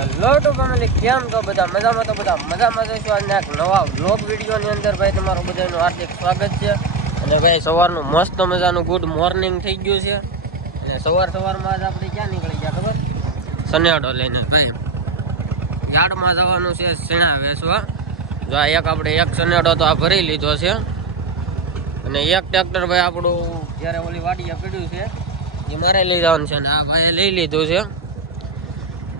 Hello two family, કેમ તો બધા મજામાં? તો બધા મજામાં જઈશું. આજના એક નવા વ્લોગ વિડીયોની અંદર ભાઈ તમારું બધાનું હાર્દિક સ્વાગત છે. અને ભાઈ સવારનું મસ્ત મજાનું ગુડ મોર્નિંગ થઈ ગયું છે. અને સવારમાં જ આપણે ક્યાં નીકળી ગયા ખબર? સનેડો લઈને ભાઈ યાર્ડમાં જવાનું છે શેણા વેચવા. જો આ એક સનેડો તો આ ભરી લીધો છે. અને એક ટ્રેક્ટર ભાઈ આપણું જ્યારે ઓલી વાડીએ પીડ્યું છે એ મારે લઈ જવાનું છે. અને આ ભાઈએ લઈ લીધું છે.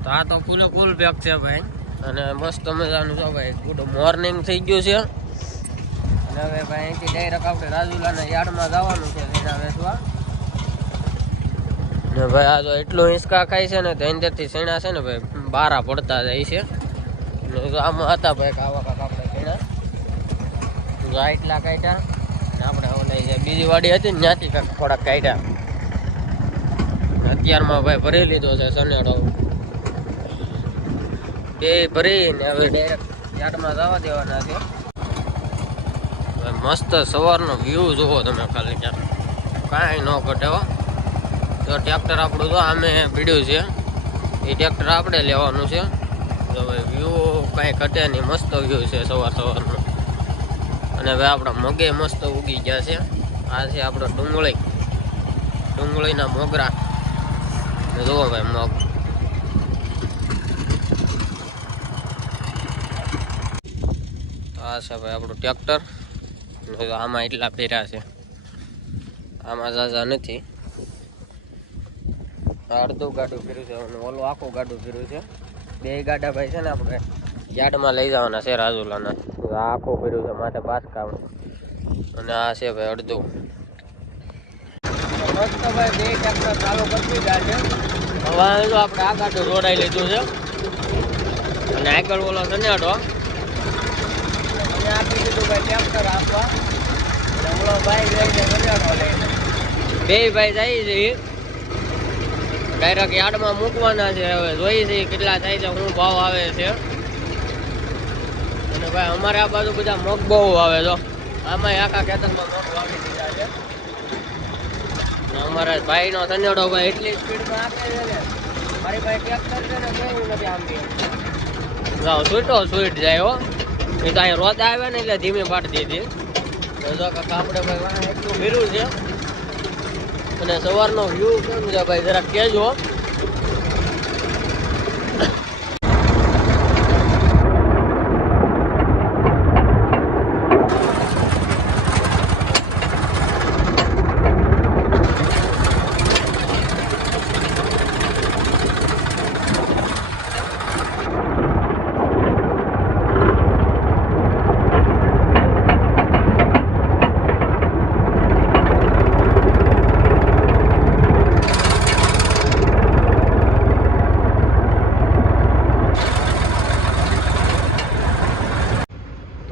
તો આ તો ફૂલ પેક છે ભાઈ. અને મસ્ત મજાનું છે ભાઈ, ગુડ મોર્નિંગ થઈ ગયું છે. અને હવે ભાઈ અહીંથી ડાયરેક્ટ આપણે રાજુલાના યાર્ડમાં જવાનું છે શેણા વેચવા. ને ભાઈ આ તો એટલું હિંચકા ખાય છે ને તો અંદરથી શેણા છે ને ભાઈ બારા પડતા જાય છે. ને આમાં હતા ભાઈ આવા કાંક આપણે શેણા એટલા કાઢ્યા. ને આપણે ઓલા જે બીજી વાડી હતી ને ત્યાંથી કાંક થોડાક કાઢ્યા. અત્યારમાં ભાઈ ભરી લીધો છે સનેડો બે ભરીને હવે ડાયરેક્ટ યાર્ડમાં જવા દેવાના છે. મસ્ત સવારનો વ્યૂ જુઓ તમે ખાલી, ક્યાં કાંઈ ન ઘટે હો. તો ટ્રેક્ટર આપણું તો આમે પીડ્યું છે, એ ટ્રેક્ટર આપણે લેવાનું છે. તો ભાઈ વ્યૂ કાંઈ ઘટે નહીં, મસ્ત વ્યૂ છે સવારનો. અને હવે આપણા મગે મસ્ત ઉગી ગયા છે. આ છે આપણો ડુંગળીના મોગરા. જુઓ ભાઈ મગ. આ છે ભાઈ આપણું ટ્રેક્ટર. આમાં એટલા ફેર્યા છે, આમાં ઝાઝા નથી. અડધું ગાડું ફેર્યું છે અને ઓલું આખું ગાડું ફેર્યું છે. બે ગાડા ભાઈ છે ને આપણે યાર્ડમાં લઈ જવાના છે રાજુલાના. આ આખું ફેર્યું છે માથે બાસકામ. અને આ છે ભાઈ અડધું. મસ્ત ભાઈ બે ટ્રેક્ટર ચાલુ કરી દીધા છે. હવે આપણે આ ગાડું જોડાઈ લીધું છે. અને આગળ ઓલો સનેડો આપી દીધું ભાઈ ટ્રેક્ટર આપવા. ઓલો ભાઈ લઈને સનેડો લઈને બે ભાઈ જાય છે ડાયરેક્ટ યાર્ડમાં મૂકવાના છે. હવે જોઈ છે કેટલા થાય છે, શું ભાવ આવે છે. અને ભાઈ અમારે આ બાજુ બધા મગ બહુ આવે તો આમાં આખા ખેતરમાં મગ વાવી દીધા છે. અમારા ભાઈનો સનેડો ભાઈ એટલી સ્પીડમાં આપે છે ને, મારી ભાઈ ટ્રેક્ટર છે ને કેવું નથી આમથી જાઓ સ્વીટ જાય હો. એ તો અહીં રોજ આવે ને એટલે ધીમે પાડી દીધી. જો કાકા આપણે ભાઈ વાહ એટલું ભીરું છે. અને સવારનો વ્યૂ કેમ છે ભાઈ જરાક કહેજો.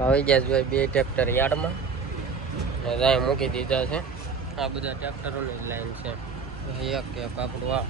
આવી ગયા છે ભાઈ બે ટ્રેક્ટર યાર્ડમાં. ત્યાં મૂકી દીધા છે. આ બધા ટ્રેક્ટરોની લાઈન છે. એક આપણું આ